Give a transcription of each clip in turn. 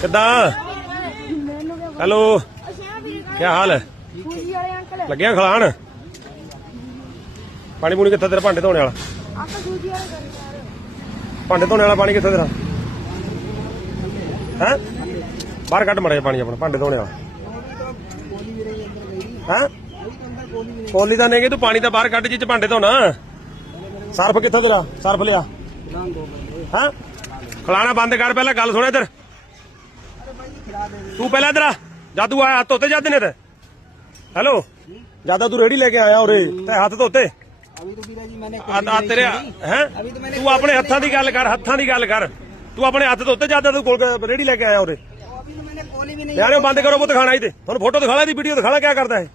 ਕਿੱਦਾਂ? ਹੈਲੋ? ਕੀ ਹਾਲ ਹੈ? ਸੂਜੀ ਲੱਗਿਆ ਖਲਾਣ? ਪਾਣੀ ਪੂਣੀ ਕਿੱਥੇ ਤੇਰਾ ਭਾਂਡੇ ਧੋਣੇ ਵਾਲਾ? ਭਾਂਡੇ ਧੋਣੇ ਵਾਲਾ ਪਾਣੀ ਕਿੱਥੇ ਤੇਰਾ? ਹੈ? ਬਾਹਰ ਕੱਢ ਮੜੇ ਪਾਣੀ ਆਪਣਾ, ਭਾਂਡੇ ਧੋਣੇ ਵਾਲਾ। ਹੈ? ਕੋਲੀ ਤਾਂ ਨਹੀਂ ਤੂੰ ਪਾਣੀ ਤਾਂ ਬਾਹਰ ਕੱਢ ਜਿੱਚ ਭਾਂਡੇ ਧੋਣਾ। ਸਰਫ ਕਿੱਥੇ ਤੇਰਾ? ਸਰਫ ਲਿਆ। ਹਾਂ? ਖਲਾਣਾ ਬੰਦ ਕਰ ਪਹਿਲਾਂ ਗੱਲ ਸੁਣ ਇਧਰ। ਤੂੰ ਪਹਿਲਾਂ ਇੱਧਰ ਜਾਦੂ ਆਇਆ ਹੱਥ ਉੱਤੇ ਜਾਂਦੇ ਨੇ ਤੇ। ਹੈਲੋ? ਜ਼ਿਆਦਾ ਤੂੰ ਰੇੜੀ ਲੈ ਕੇ ਆਇਆ ਉਰੇ। ਤੇ ਹੱਥ ਧੋਤੇ। ਅਭੀ ਤੋਂ ਵੀਰਾ ਜੀ ਮੈਨੇ ਹੈ? ਤੂੰ ਆਪਣੇ ਹੱਥਾਂ ਦੀ ਗੱਲ ਕਰ ਹੱਥਾਂ ਦੀ ਗੱਲ ਕਰ। ਤੂੰ ਆਪਣੇ ਹੱਥ ਧੋਤੇ ਜ਼ਿਆਦਾ ਤੂੰ ਕੋਲ ਰੇੜੀ ਲੈ ਕੇ ਆਇਆ ਉਰੇ। ਯਾਰ ਬੰਦ ਕਰੋ ਉਹ ਦਿਖਾਣਾ ਇਹਦੇ ਤੁਹਾਨੂੰ ਫੋਟੋ ਦਿਖਾ ਲੈ ਦੀ ਵੀਡੀਓ ਦਿਖਾ ਲੈ ਕਿਆ ਕਰਦਾ ਹੈ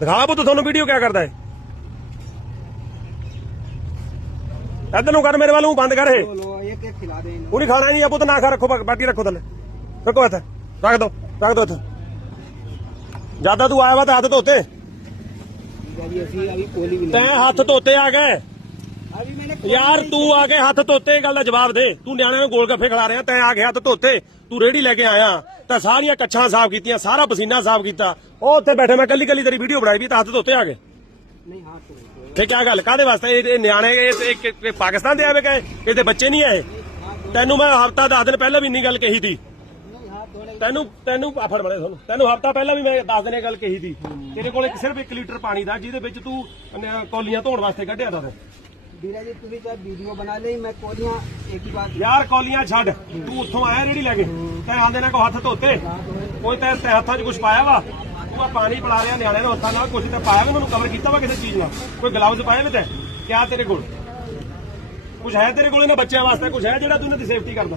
ਦਿਖਾ ਉਹ ਤੁਹਾਨੂੰ ਵੀਡੀਓ ਕਿਆ ਕਰਦਾ ਹੈ ਇੱਧਰ ਨੂੰ ਕਰ ਮੇਰੇ ਵੱਲ ਬੰਦ ਕਰ ਇਹ। लो एक एक खिला दे इन्हें। ਉਹ ਨਹੀਂ ਖਾਣਾ ਨਹੀਂ ਆ ਪੁੱਤ ਨਾ ਖਾ ਰੱਖੋ ਬਾ- ਬਾਕੀ ਰੱਖੋ ਥੱਲੇ ਰੱਖੋ ਇੱਥੇ ਰੱਖ ਦੋ ਰੱਖ ਦੋ ਇੱਥੇ ਜਿਆਦਾ ਤੂੰ ਆਇਆ ਵਾ ਤਾਂ ਹੱਥ ਧੋਤੇ बीरा जी अभी अभी कोली भी ਤੈਂ नहीं ਹੱਥ ਧੋਤੇ ਆ ਗਏ अभी मैंने कोली ਯਾਰ नहीं- ਤੂੰ ਆ ਕੇ ਹੱਥ ਧੋਤੇ ਇਹ ਗੱਲ ਦਾ ਜਵਾਬ ਦੇ ਤੂੰ ਨਿਆਣਿਆਂ ਨੂੰ ਗੋਲ ਗੱਫੇ ਖਿਲਾ ਰਿਹਾ ਤੈਂ ਆ ਕੇ ਹੱਥ ਧੋਤੇ ਤੂੰ ਰੇੜੀ ਲੈ ਕੇ ਆਇਆ ਤਾਂ ਸਾਰੀਆਂ ਕੱਛਾਂ ਸਾਫ਼ ਕੀਤੀਆਂ ਸਾਰਾ ਪਸੀਨਾ ਸਾਫ਼ ਕੀਤਾ ਉਹ ਉੱਥੇ ਬੈਠੇ ਮੈਂ ਕੱਲੀ ਕੱਲੀ ਤੇਰੀ ਵੀਡੀਓ ਬਣਾਈ ਵੀ ਤਾਂ ਹੱਥ ਧੋਤੇ ਆ ਗਏ नहीं हाथ तो ਇਹ ਕਿਆ ਗੱਲ? ਕਾਦੇ ਵਾਸਤੇ? ਇਹ ਨਿਆਣੇ ਇਹ- ਇਹ- ਪਾਕਿਸਤਾਨ ਦੇ ਆਵੇ ਕਹੇ ਇਹਦੇ ਬੱਚੇ ਨਹੀਂ ਆਏ? ਤੈਨੂੰ ਮੈਂ ਹਫਤਾ 10 ਦਿਨ ਪਹਿਲਾਂ ਵੀ ਇੰਨੀ ਗੱਲ ਕਹੀ ਤੀ। ਤੈਨੂੰ ਤੈਨੂੰ ਆ ਫੜ ਤੁਹਾਨੂੰ। ਤੈਨੂੰ ਹਫਤਾ ਪਹਿਲਾਂ ਵੀ ਮੈਂ 10 ਦਿਨੇ ਗੱਲ ਕਹੀ ਤੀ। ਤੇਰੇ ਕੋਲੇ ਸਿਰਫ 1 ਲੀਟਰ ਪਾਣੀ ਦਾ ਜਿਹਦੇ ਵਿੱਚ ਤੂੰ ਅਹ, ਕੌਲੀਆਂ ਧੋਣ ਵਾਸਤੇ ਕੱਢਿਆ ਤਾ ਵੀਰਾ ਜੀ ਤੁਸੀਂ ਚਾਹੇ ਵੀਡੀਓ ਬਣਾ ਲਈ ਮੈਂ ਕੋਲੀਆਂ ਇੱਕ ਹੀ ਯਾਰ ਕੌਲੀਆਂ ਛੱਡ। ਤੂੰ ਉੱਥੋਂ ਆਇਆ ਰੇੜੀ ਲੈ ਕੇ। ਤੈਂ ਆਂਦੇ ਨਾਲ ਕੋ ਹੱਥ ਧੋਤੇ। ਕੋਈ ਤੇ ਹੱਥਾਂ 'ਚ ਕੁਝ ਪਾਇਆ ਵਾ? ਪੂਰਾ ਪਾਣੀ ਪਿਲਾ ਰਿਹਾ ਨਿਆਣੇ ਨੂੰ ਹੱਥਾਂ ਨਾਲ ਕੁਝ ਤਾਂ ਪਾਇਆ ਵੀ ਉਹਨਾਂ ਕਵਰ ਕੀਤਾ ਵਾ ਕਿਸੇ ਚੀਜ਼ ਨਾਲ? ਕੋਈ ਗਲਵਜ਼ ਪਾਇਆ ਵੀ ਤੈਂ? ਕਿਆ ਤੇਰੇ ਕੋਲ? ਕੁਛ ਹੈ ਤੇਰੇ ਕੋਲ ਇਹਨਾਂ ਬੱਚਿਆਂ ਵਾਸਤੇ? ਕੁਝ ਹੈ ਜਿਹੜਾ ਤੂੰ ਇਹਨਾਂ ਦੀ ਸੇਫਟੀ ਕਰਦਾ?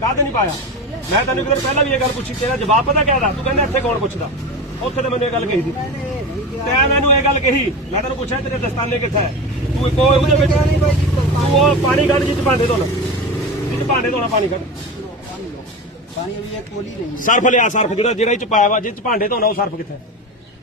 ਕਾਹਦੇ ਨਹੀਂ ਪਾਇਆ? ਮੈਂ ਤੈਨੂੰ ਕਿਹਾ ਪਹਿਲਾਂ ਵੀ ਇਹ ਗੱਲ ਪੁੱਛੀ, ਤੇਰਾ ਜਵਾਬ ਪਤਾ ਕਿਆ ਦਾ? ਤੂੰ ਕਹਿੰਦਾ ਇੱਥੇ ਕੌਣ ਪੁੱਛਦਾ? ਉੱਥੇ ਤੇ ਮੈਨੂੰ ਇਹ ਗੱਲ ਕਹੀ ਸੀ। ਤੈਂ ਮੈਨੂੰ ਇਹ ਗੱਲ ਕਹੀ, ਮੈਂ ਤੈਨੂੰ ਪੁੱਛਿਆ ਤੇਰੇ ਦਸਤਾਨੇ ਕਿੱਥੇ ਹੈ? ਤੂੰ ਕੋ ਉਹਦੇ ਵਿੱਚ ਤੂੰ ਉਹ ਪਾਣੀ ਕੱਢ ਜਿੱਚ ਪਾਉਂਦੇ ਧੋਣਾ। ਜਿੱਚ ਪਾਉਂਦੇ ਧੋਣਾ ਪਾਣੀ ਕੱਢ पानी अभी ये कोली नहीं है ਸਰਫ ਲਿਆ ਸਰਫ ਜਿਹੜਾ ਜਿਹੜਾ ਇਹ ਚ ਪਾਇਆ ਵਾ ਜਿੱਚ ਭਾਂਡੇ ਧੋਣਾ ਉਹ ਸਰਫ ਕਿੱਥੇ ਹੈ?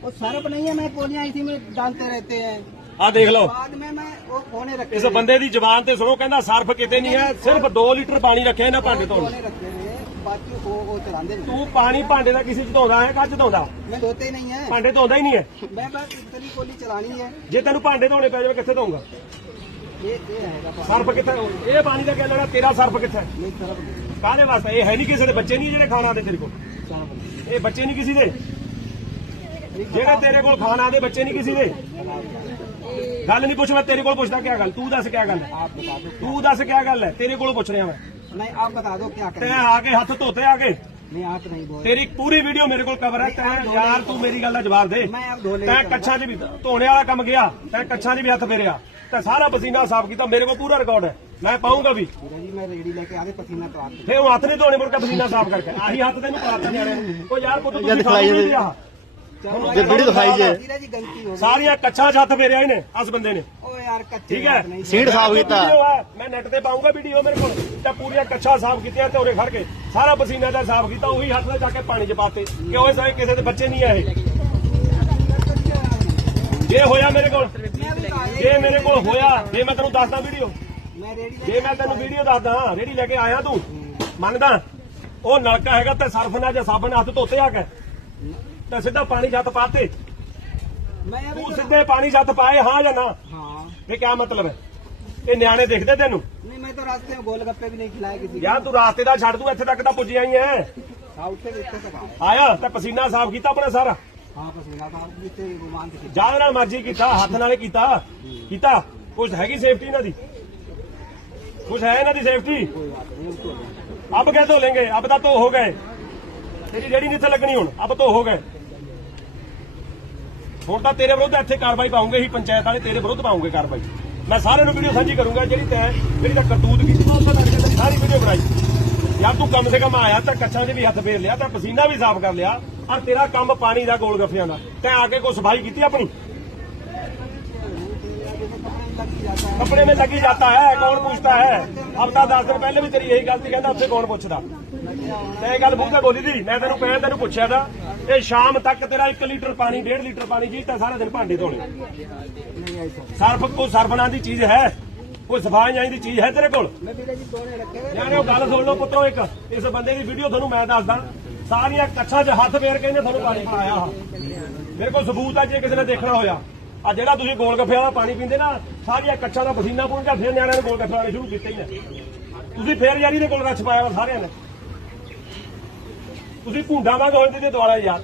वो सरफ नहीं है मैं कोलियां इसी में डालते रहते हैं ਆਹ ਦੇਖ ਲਓ बाद में मैं वो कोने रखे ਇਸ ਬੰਦੇ ਦੀ ਜ਼ੁਬਾਨ ਤੇ ਸੁਣੋ ਕਹਿੰਦਾ ਸਰਫ ਕਿਤੇ ਨਹੀਂ ਹੈ ਸਿਰਫ 2 ਲੀਟਰ ਪਾਣੀ ਰੱਖਿਆ ਇਹਨਾਂ ਭਾਂਡੇ ਧੋਣ कोने रखे हुए हैं बाकी वो वो चलाते नहीं ਤੂੰ ਪਾਣੀ ਭਾਂਡੇ ਦਾ ਕਿਸੇ ਚ ਧੋਦਾ ਹੈ ਕੱਚ ਧੋਦਾ मैं धोते ही नहीं है ਭਾਂਡੇ ਧੋਦਾ ਹੀ ਨਹੀਂ ਹੈ मैं बस इतनी कोली चलानी है ਜੇ ਤੈਨੂੰ ਭਾਂਡੇ ਧੋਣੇ ਪੈ ਜਾਵੇ ਕਿੱਥੇ ਧੋਊਗਾ ये ये है पानी ਸਰਫ ਕਿੱਥੇ ਇਹ ਪਾਣੀ ਦਾ ਕਹਿ ਲੈਣਾ ਤੇਰਾ ਸਰਫ ਕਿੱਥੇ ਹੈ? नहीं सरफ नहीं ਕਾਹਦੇ ਵਾਸਤੇ? ਇਹ ਹੈ ਨਹੀਂ ਕਿਸੇ ਦੇ ਬੱਚੇ ਨਹੀਂ ਜਿਹੜੇ ਖਾਣਾ ਦੇ ਤੇਰੇ ਕੋਲ। ਇਹ ਬੱਚੇ ਨਹੀਂ ਕਿਸੇ ਦੇ। ਜਿਹੜੇ ਤੇਰੇ ਕੋਲ ਖਾਣਾ ਦੇ ਬੱਚੇ ਨਹੀਂ ਕਿਸੇ ਦੇ। ਗੱਲ ਨਹੀਂ ਪੁੱਛ ਮੈਂ ਤੇਰੇ ਕੋਲ ਪੁੱਛਦਾ ਕਿਆ ਗੱਲ? ਤੂੰ ਦੱਸ ਕਿਆ ਗੱਲ ਹੈ? ਤੂੰ ਦੱਸ ਕਿਆ ਗੱਲ ਹੈ? ਤੇਰੇ ਕੋਲ ਪੁੱਛ ਰਿਹਾ ਮੈਂ। ਨਹੀਂ ਆਪ ਬਤਾ ਦਿਓ ਕਿਆ ਤੈਂ ਆ ਕੇ ਹੱਥ ਧੋਤੇ ਆ ਕੇ। ਨਹੀਂ ਆਪ ਨਹੀਂ ਬੋਲ ਤੇਰੀ ਪੂਰੀ ਵੀਡੀਓ ਮੇਰੇ ਕੋਲ ਕਵਰ ਹੈ। ਤੈਂ ਯਾਰ ਤੂੰ ਮੇਰੀ ਗੱਲ ਦਾ ਜਵਾਬ ਦੇ। ਮੈਂ ਤੈਂ ਕੱਛਾਂ 'ਚ ਵੀ ਧੋਣੇ ਵਾਲਾ ਕੰਮ ਗਿਆ। ਤੈਂ ਕੱਛਾਂ 'ਚ ਵੀ ਹੱਥ ਫੇਰਿਆ। ਤੇ ਸਾਰਾ ਪਸੀਨਾ ਸਾਫ਼ ਕੀਤਾ ਮੇਰੇ ਕੋਲ ਪੂਰਾ ਰਿਕਾਰਡ ਹੈ। ਮੈਂ ਪਾਉਂਗਾ ਵੀ। ਜੀ ਮੈਂ ਰੇੜੀ ਲੈ ਕੇ ਆਦੇ ਪਸੀਨਾ ਪਾ ਦਿੱਤਾ। ਹੱਥ ਨਹੀਂ ਧੋਣੇ ਮੁੜ ਕੇ ਪਸੀਨਾ ਸਾਫ਼ ਕਰਕੇ। ਆਹੀ ਹੱਥ ਨੈਟ ਤੇ ਪਾਉਂਗਾ ਵੀਡੀਓ ਮੇਰੇ ਕੋਲ। ਤਾਂ ਪੂਰੀਆਂ ਕੱਚਾ ਸਾਫ਼ ਕੀਤੀਆਂ ਤੇ ਉਰੇ ਖੜ ਕੇ। ਸਾਰਾ ਪਸੀਨਾ ਦਾ ਸਾਫ਼ ਕੀਤਾ ਉਹੀ ਹੱਥ ਨਾਲ ਜਾ ਕੇ ਪਾਣੀ ਚ ਪਾਤੇ। ਕਿਉਂ ਇਹ ਸਾਰੇ ਕਿਸੇ ਦੇ ਬੱਚੇ ਨਹੀਂ ਆਏ ਜੇ ਹੋਇਆ ਮੇਰੇ ਕੋਲ ਜੇ ਮੇਰੇ ਕੋਲ ਹੋਇਆ ਜੇ ਮੈਂ ਤੈਨੂੰ ਦੱਸਦਾ ਵੀਡੀਓ ਜੇ ਮੈਂ ਤੈਨੂੰ ਵੀਡੀਓ ਦੱਸਦਾ ਰੇੜੀ ਲੈ ਕੇ ਆਇਆ ਤੂੰ? ਮੰਨਦਾ? ਉਹ ਨਲਕਾ ਹੈਗਾ ਤੇ ਸਰਫ ਨਾਲ ਜਾਂ ਸਾਬਣ ਨਾਲ ਧੋਤੇ ਆ ਕੇ? ਤੇ ਸਿੱਧਾ ਪਾਣੀ ਛੱਤ ਪਾਤੇ। ਤੂੰ ਸਿੱਧੇ ਪਾਣੀ ਛੱਤ ਪਾਏ ਹਾਂ ਜਾਂ ਨਾ? ਹਾਂ। ਇਹ ਕੀ ਮਤਲਬ ਹੈ? ਇਹ ਨਿਆਣੇ ਦੇਖਦੇ ਤੈਨੂੰ? ਨਹੀਂ ਮੈਂ ਤਾਂ ਰਾਸਤੇ ਗੋਲ ਗੱਪੇ ਵੀ ਨਹੀਂ ਖਿਲਾਏ ਕਿਸੇ ਯਾਰ ਤੂੰ ਰਸਤੇ ਦਾ ਛੱਡ ਤੂੰ ਇੱਥੇ ਤੱਕ ਤਾਂ ਪੁੱਜਿਆ ਹੀ। ਐ ਆਇਆ ਤੇ ਪਸੀਨਾ ਸਾਫ਼ ਕੀਤਾ ਆਪਣਾ ਸਾਰਾ। ਜਾਨ ਨਾਲ ਮਰਜ਼ੀ ਕੀਤਾ ਹੱਥ ਨਾਲੇ ਕੀਤਾ। ਕੀਤਾ। ਕੁਝ ਹੈਗੀ ਸੇਫਟੀ ਇਹਨਾਂ ਦੀ? ਕੁਝ ਹੈ ਇਹਨਾਂ ਦੀ ਸੇਫਟੀ ਅਬ ਕਹਿ ਧੋ ਲੈਂਗੇ? ਅਬ ਤਾਂ ਧੋ ਹੋ ਗਏ। ਤੇਰੀ ਜਿਹੜੀ ਨਹੀਂ ਇੱਥੇ ਲੱਗਣੀ ਹੁਣ ਅਬ ਧੋ ਹੋ ਗਏ। ਹੁਣ ਤਾਂ ਤੇਰੇ ਵਿਰੁੱਧ ਇੱਥੇ ਕਾਰਵਾਈ ਪਾਉਂਗੇ ਹੀ ਪੰਚਾਇਤ ਵਾਲੇ ਤੇਰੇ ਵਿਰੁੱਧ ਪਾਉਂਗੇ ਕਾਰਵਾਈ। ਮੈਂ ਸਾਰਿਆਂ ਨੂੰ ਵੀਡੀਓ ਸਾਂਝੀ ਕਰੂੰਗਾ ਜਿਹੜੀ ਤੈਂ ਜਿਹੜੀ ਤਾਂ ਕਰਤੂਤ ਕੀਤੀ ਤੂੰ ਉੱਥੇ ਬੈਠ ਕੇ ਸਾਰੀ ਵੀਡੀਓ ਬਣਾਈ। ਯਾਰ ਤੂੰ ਕਮ ਸੇ ਕਮ ਆਇਆ ਤਾਂ ਕੱਛਾਂ 'ਚ ਵੀ ਹੱਥ ਫੇਰ ਲਿਆ ਤਾਂ ਪਸੀਨਾ ਵੀ ਸਾਫ਼ ਕਰ ਲਿਆ। ਔਰ ਤੇਰਾ ਕੰਮ ਪਾਣੀ ਦਾ ਗੋਲ ਗੱਫਿਆਂ ਦਾ ਤੈਂ ਆ ਕੇ ਕੋਈ ਸਫਾਈ ਕੀਤੀ ਆਪਣੀ कपड़े में लग ही जाता कपड़े में लगी जाता है है कौन पूछता है अब ਤਾਂ 10 ਦਿਨ ਪਹਿਲੇ ਵੀ ਤੇਰੀ ਇਹੀ ਗੱਲ ਸੀ ਕਹਿੰਦਾ ਉੱਥੇ ਕੌਣ ਪੁੱਛਦਾ ਤੇ ਇਹ ਗੱਲ ਮੂੰਹ ਤੇ ਬੋਲੀ ਦੀ ਮੈਂ ਤੈਨੂੰ ਕਹਿ ਤੈਨੂੰ ਪੁੱਛਿਆ ਦਾ ਇਹ ਸ਼ਾਮ ਤੱਕ ਤੇਰਾ 1 ਲੀਟਰ ਪਾਣੀ 1.5 ਲੀਟਰ ਪਾਣੀ ਜੀ ਤਾਂ ਸਾਰਾ ਦਿਨ ਭਾਂਡੇ ਧੋਣੇ नहीं ऐसा ਸਰਫ ਕੋ ਸਰਫ ਨਾਂ ਦੀ ਚੀਜ਼ ਹੈ ਕੋਈ ਸਫਾਈ ਜਾਈ ਦੀ ਚੀਜ਼ ਹੈ ਤੇਰੇ ਕੋਲ मैं भी जी दोने रखे हुए ਯਾਰ ਉਹ ਗੱਲ ਸੁਣ ਲਓ ਪੁੱਤਰੋ ਇੱਕ ਇਸ ਬੰਦੇ ਦੀ ਵੀਡੀਓ ਤੁਹਾਨੂੰ ਮੈਂ ਦੱਸਦਾ ਸਾਰੀਆਂ ਕੱਛਾਂ 'ਚ ਹੱਥ ਫੇਰ ਕਹਿੰਦੇ ਤੁਹਾਨੂੰ ਪਾਣੀ ਪਿਲਾਇਆ। ਮੇਰੇ ਕੋਲ ਸਬੂਤ ਆ, ਜੇ ਕਿਸੇ ਨੇ ਦੇਖਣਾ ਹੋਇਆ। ਆ ਜਿਹੜਾ ਤੁਸੀਂ ਗੋਲ ਗੱਫੇ ਵਾਲਾ ਪਾਣੀ ਪੀਂਦੇ ਨਾ, ਸਾਰੀਆਂ ਕੱਛਾਂ ਦਾ ਪਸੀਨਾ ਪੂੰਝ ਕੇ ਫਿਰ ਨਿਆਣਿਆਂ ਨੇ ਗੋਲ ਗੱਫੇ ਵਾਲੇ ਸ਼ੁਰੂ ਕੀਤੇ ਹੀ ਨੇ ਤੁਸੀਂ ਫੇਰ ਯਾਰੀ ਦੇ ਕੋਲ ਰੱਛ ਪਾਇਆ ਵਾ ਸਾਰਿਆਂ ਨੇ। ਤੁਸੀਂ ਭੁੰਡਾ ਵਾਂਗ ਹੋਏ ਤੇ ਦੁਆਲਾ ਯਾਰ।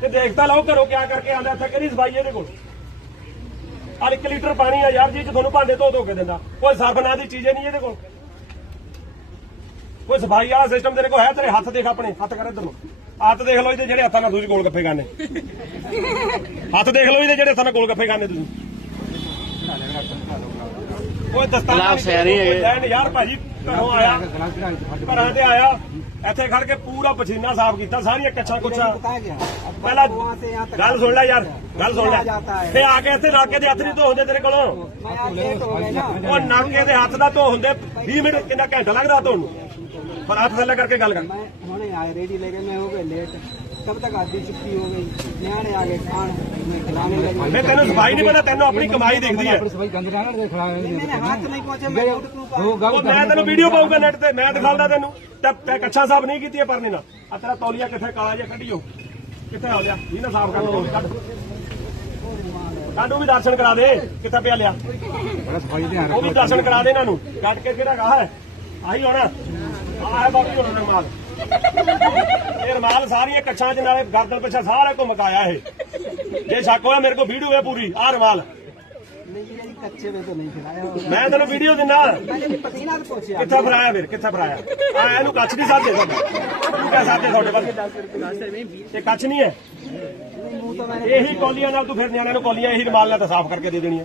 ਤੇ ਦੇਖਦਾ ਲਓ ਘਰੋਂ ਕਿਆ ਕਰਕੇ ਆਂਦਾ ਇੱਥੇ ਕਿਹੜੀ ਸਫ਼ਾਈ ਇਹਦੇ ਕੋਲ? ਆ 1 ਲੀਟਰ ਪਾਣੀ ਆ ਯਾਰ, ਜੀ ਚ ਤੁਹਾਨੂੰ ਭਾਂਡੇ ਧੋ ਧੋ ਕੇ ਦਿੰਦਾ। ਕੋਈ ਸਰਫ ਦੀ ਚੀਜ਼ ਨਹੀਂ ਇਹਦੇ ਕੋਲ। ਕੋਈ ਸਫ਼ਾਈ ਵਾਲਾ ਸਿਸਟਮ ਤੇਰੇ ਕੋਲ ਹੈ ਤੇਰੇ ਹੱਥ ਦੇਖ ਆਪਣੇ ਹੱਥ ਕਰ ਇਧਰ ਨੂੰ। ਹੱਥ ਦੇਖ ਲੋ ਇਹਦੇ ਜਿਹੜੇ ਹੱਥਾਂ ਨਾਲ ਤੁਸੀਂ ਗੋਲ ਗੱਫੇ ਖਾਣੇ ਹੱਥ ਦੇਖ ਲੋ ਇਹਦੇ ਜਿਹੜੇ ਹੱਥਾਂ ਨਾਲ ਗੋਲ ਗੱਫੇ ਖਾਣੇ ਤੁਸੀਂ। ਓਏ ਦਸਤਾਨਾ ਸੈਰੀ ਲੈਣ ਯਾਰ ਭਾਜੀ ਘਰੋਂ ਆਇਆ ਘਰਾਂ ਤੇ ਆਇਆ ਇੱਥੇ ਖੜ ਕੇ ਪੂਰਾ ਪਸੀਨਾ ਸਾਫ਼ ਕੀਤਾ ਸਾਰੀਆਂ ਕੱਛਾ ਕੁੱਛਾ। ਪਹਿਲਾਂ ਗੱਲ ਸੁਣ ਲੈ ਯਾਰ ਗੱਲ ਸੁਣ ਲੈ। ਤੇ ਆ ਕੇ ਇੱਥੇ ਨਾਕੇ ਦੇ ਹੱਥ ਨਹੀਂ ਧੋ ਹੁੰਦੇ ਤੇਰੇ ਕੋਲੋਂ। ਉਹ ਨਾਕੇ ਦੇ ਹੱਥ ਦਾ ਧੋ ਹੁੰਦੇ 20 ਮਿੰਟ ਕਿੰਨਾ ਘੰਟਾ ਲੱਗਦਾ ਧੋਣ ਪਰ ਹੱਥ ਥੱਲੇ ਕਰਕੇ ਗੱਲ ਕਰ मैं होने आए रेडी लेके मैं हो गए लेट तब तक आधी छुट्टी हो गई न्याणे आ गए खान मैं खिलाने लगी ਮੈਂ ਤੈਨੂੰ ਸਫਾਈ ਨਹੀਂ ਪਤਾ ਤੈਨੂੰ ਆਪਣੀ ਕਮਾਈ ਦਿਖਦੀ ਹੈ मैंने हाथ नहीं पहुंचे मैं उठ क्यों पाया? ਉਹ ਮੈਂ ਤੈਨੂੰ ਵੀਡੀਓ ਪਾਊਗਾ ਨੈਟ ਤੇ ਮੈਂ ਦਿਖਾਉਂਦਾ ਤੈਨੂੰ ਤੇ ਤੇ ਕੱਛਾ ਸਾਫ ਨਹੀਂ ਕੀਤੀ ਪਰਨੀ ਨਾਲ ਆ ਤੇਰਾ ਤੌਲੀਆ ਕਿੱਥੇ ਕਾਲਾ ਜਿਹਾ ਕੱਢਿਓ ਕਿੱਥੇ ਆ ਲਿਆ ਇਹ ਨਾ ਸਾਫ ਕਰ ਦੋ ਕੱਢ ਕਾਡੂ ਵੀ ਦਰਸ਼ਨ ਕਰਾ ਦੇ ਕਿੱਥੇ ਪਿਆ ਲਿਆ ਉਹ ਵੀ ਦਰਸ਼ਨ ਕਰਾ ਦੇ ਇਹਨਾਂ ਨੂੰ ਕੱਟ ਕੇ ਕਿਹੜਾ ਗਾ ਹੈ ਆਹੀ ਹੋਣਾ ਆਹ ਬਾਬੀ ਇਹ ਕੱਛਾਂ ਚ ਨਾਲੇ ਗਰਦਨ ਪਿੱਛੇ ਸਾਰੇ ਘੁੰਮ ਕਾਇਆ ਇਹ। ਜੇ ਸ਼ੱਕ ਹੋਇਆ ਮੇਰੇ ਕੋਲ ਵੀਡੀਓ ਹੈ ਪੂਰੀ ਆਹ ਰਮਾਲ। ਮੈਂ ਤੈਨੂੰ ਵੀਡੀਓ ਦਿੰਦਾ। ਕਿੱਥਾ ਫਰਾਇਆ ਫਿਰ ਕਿੱਥਾ ਫਰਾਇਆ ਆ ਇਹਨੂੰ ਕੱਚ ਨਹੀਂ ਸਾਥੇ ਤੁਹਾਡੇ। ਕਿਆ ਇਹੀ ਕੋਲੀਆਂ ਨਾਲ ਤੂੰ ਫਿਰ ਨਿਆਣਿਆਂ ਨੂੰ ਕੌਲੀਆਂ ਇਹੀ ਰਮਾਲ ਨਾਲ ਸਾਫ਼ ਕਰਕੇ ਦੇ ਦੇਣੀਆਂ।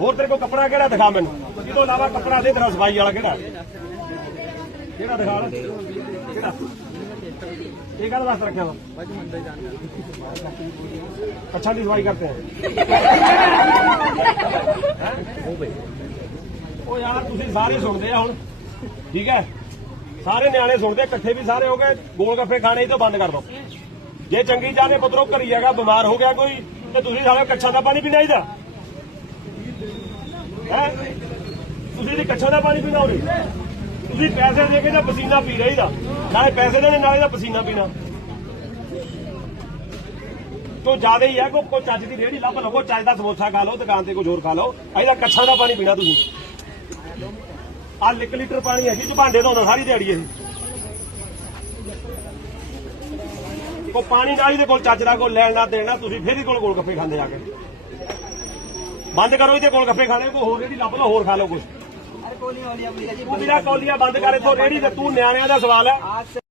ਹੋਰ ਤੇਰੇ ਕੋਲ ਕੱਪੜਾ ਕਿਹੜਾ ਦਿਖਾ ਮੈਨੂੰ? ਇਹ ਤੋਂ ਇਲਾਵਾ ਕੱਪੜਾ ਦੇ ਤੇਰਾ ਸਫ਼ਾਈ ਵਾਲਾ ਕਿਹੜਾ? ਕਿਹੜਾ ਦਿਖਾ ਲੈ? ਕਿਹੜਾ? ਇਹ ਕਾਹਦੇ ਵਾਸਤੇ ਰੱਖਿਆ ਵਾ? ਅੱਛਾ ਦੀ ਸਫ਼ਾਈ ਕਰਤੇ ਉਹ ਯਾਰ, ਤੁਸੀਂ ਸਾਰੇ ਸੁਣਦੇ ਆ ਹੁਣ। ਠੀਕ ਹੈ? ਸਾਰੇ ਨਿਆਣੇ ਸੁਣਦੇ ਇਕੱਠੇ ਵੀ ਸਾਰੇ ਹੋ ਗਏ, ਗੋਲ ਗੱਫੇ ਖਾਣੇ ਤੋਂ ਬੰਦ ਕਰ ਦੋ। ਜੇ ਚੰਗੀ ਜਾਣੇ ਪੁੱਤਰੋ ਘਰੀ ਹੈਗਾ, ਬਿਮਾਰ ਹੋ ਗਿਆ ਕੋਈ, ਤੇ ਤੁਸੀਂ ਸਾਰੇ ਕੱਛਾ ਦਾ ਪਾਣੀ ਪੀਣਾ ਇਹਦਾ ਹੈ? ਤੁਸੀਂ ਦੀ ਕੱਛਾ ਦਾ ਪਾਣੀ ਪੀਣਾ ਹੋਵੇ ਤੁਸੀਂ ਪੈਸੇ ਦੇ ਕੇ ਜਾਂ ਪਸੀਨਾ ਪੀ ਰਹੇ ਦਾ। ਨਾਲੇ ਪੈਸੇ ਦੇਣੇ ਨਾਲੇ ਦਾ ਪਸੀਨਾ ਪੀਣਾ। ਤੋ ਜ਼ਿਆਦਾ ਹੀ ਹੈ ਕੋ ਕੋ ਚੱਜ ਦੀ ਰੇੜੀ ਲੱਭ ਲਵੋ ਚੱਜ ਦਾ ਸਮੋਸਾ ਖਾ ਲਓ, ਦੁਕਾਨ ਤੇ ਕੁਝ ਹੋਰ ਖਾ ਲਓ। ਇਹਦਾ ਕੱਛਾ ਦਾ ਪਾਣੀ ਪੀਣਾ ਤੁਸੀਂ। ਆ 1 ਲੀਟਰ ਪਾਣੀ ਹੈ ਜੀ ਚ ਭਾਂਡੇ ਧੋਣਾ ਸਾਰੀ ਦਿਹਾੜੀ ਇਹ। ਕੋ ਪਾਣੀ ਨਾ ਇਹਦੇ ਕੋਲ ਚੱਜ ਦਾ, ਕੋਈ ਲੈਣ ਦੇਣਾ ਤੁਸੀਂ ਫਿਰ ਹੀ ਕੋਲ ਗੋਲ ਗੱਪੇ ਖਾਂਦੇ ਜਾ ਕੇ। ਬੰਦ ਕਰੋ ਇਹਦੇ ਕੋਲ ਗੱਪੇ ਖਾਣੇ ਕੋ ਹੋਰ ਰੇੜੀ ਲੱਭ ਲਓ, ਹੋਰ ਖਾ ਲਓ ਕੁਝ ਕੌਲੀਆਂ ਵਾਲੀ ਬੰਦ ਕਰੇ ਤੋਂ ਰੇੜੀ ਤੇ ਤੂੰ ਨਿਆਣਿਆਂ ਦਾ ਸਵਾਲ ਹੈ।